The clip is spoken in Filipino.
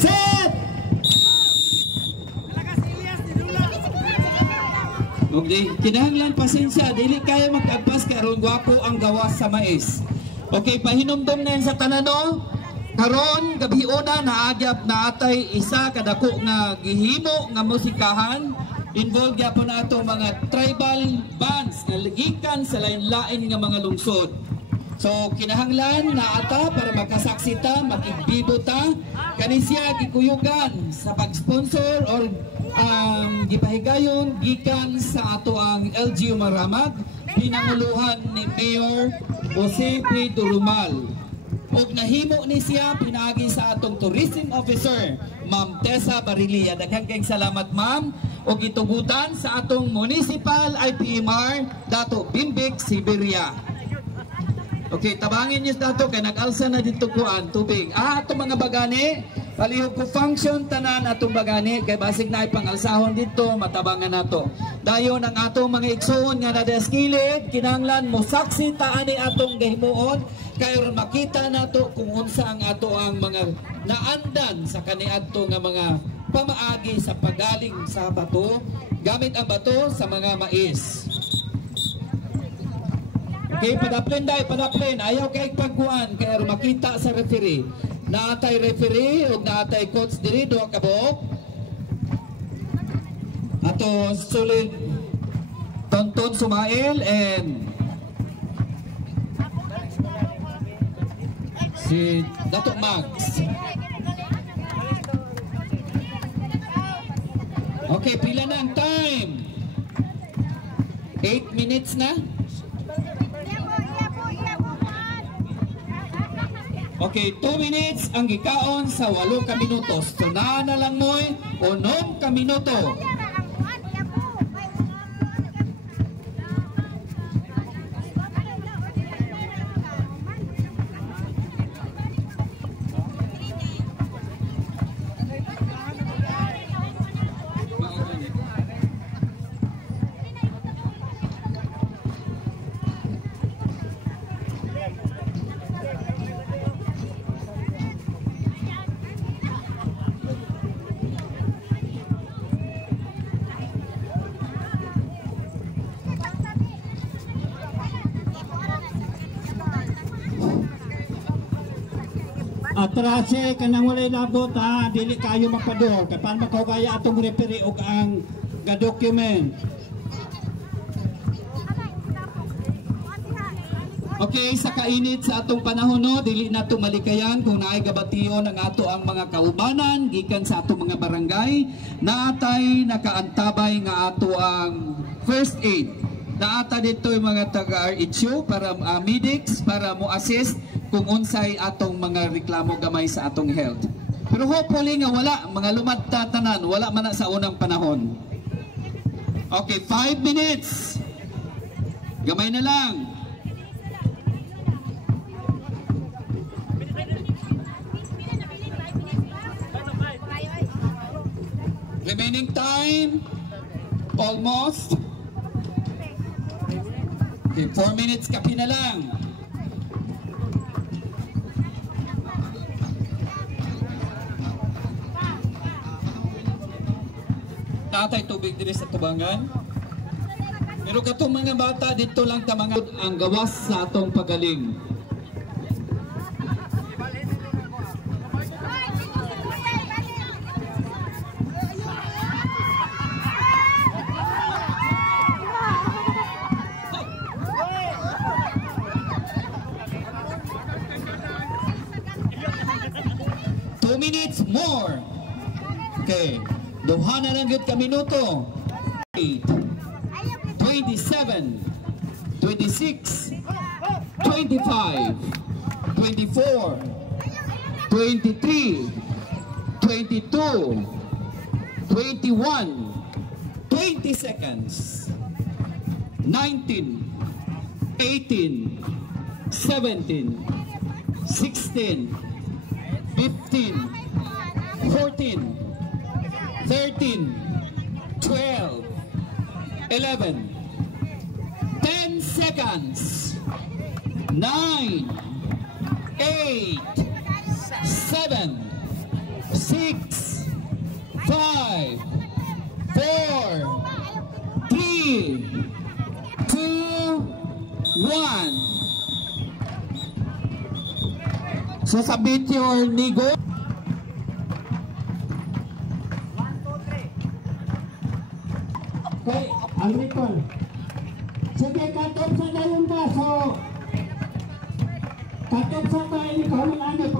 Set! Okay, kinahanglan pasensya, dili kaya mag-advance karon gwapo ang gawas sa mais. Okay, pahinumdom na yan sa tanano. Karon gabi una naagyap na atay isa kadako nga gihimo nga musikahan. Involved gyapon na ato mga tribal bands nga gikan sa lain-lain nga mga lungsod. So kinahanglan na ata para makasaksita, makigbibo ta, kani siya gikuyugan sa pag-sponsor or gipahigayon gikan sa ato ang LGU Maramag, pinanguluhan ni Mayor Jose P. Durumal. Og nahimo ni siya pinagi sa atong tourism officer, Ma'am Tessa Barilia. Daghang kayong salamat, ma'am. Og itugutan sa atong municipal IPMR, Dato Bimbik Siberia. Okay, tabangin niyo dato kay nag-alsa na dito kuan tubig. Atong mga bagani, palihog ko function tanan atong bagani kay basig na ipangalsahon dito matabangan nato. Dayon ang atong mga igsoon nga nadeskilid, kinahanglan mo saksi taani atong gahimuon kay makita nato kung unsa ang ato ang mga naandan sa kaniadto nga mga pamaagi sa pagaling sa bato, gamit ang bato sa mga mais. Okay, padaplin day, padaplin. Ayaw kay pagkuan kay makita sa referee. Naatay referee o naatay coach diri do kabok. Ato solid Tonton Sumail and si Dato Max. Okay, pila na ang time? 8 minutes na? Okay, 2 minutes ang gikaon sa 8 ka minutos. Tunahan na lang mo'y 9 ka minuto. Atrase kanang walay labot ha, dili kayo mapador kay paano makawaya atong referee og ang ga-document. Okay, sa kainit sa atong panahon no, dili nato malikayan kung naay gabation ang ato ang mga kaubanan gikan sa atong mga barangay naatay nakaantabay nga ato ang first aid. Naata dito yung mga taga-RHU para medics para mo assist kung unsay atong mga reklamo gamay sa atong health. Pero hopefully nga wala, mga lumadta tanan, wala man na sa unang panahon. Okay, 5 minutes. Gamay na lang. Remaining time, almost. Okay, 4 minutes kapi na lang. Natay tubig diri sa tubangan. Pero katong mga bata dito lang ta mga ang gawas sa atong pagaling. Minutes more. Okay. Duha na lang gud ka minuto. 8, 27, 26, 25, 24, 23, 22, 21, 20 seconds. 19, 18, 17, 16, 15, 14, 13, 12, 11, 10 seconds, 9, 8, 7, 6, 6, 5, 4, 3, 2, 1. So submit your nigo. Okay, ang recall. Sige, cut off sa dayon ba? So, cut off sa tayo ni Kamil Ano.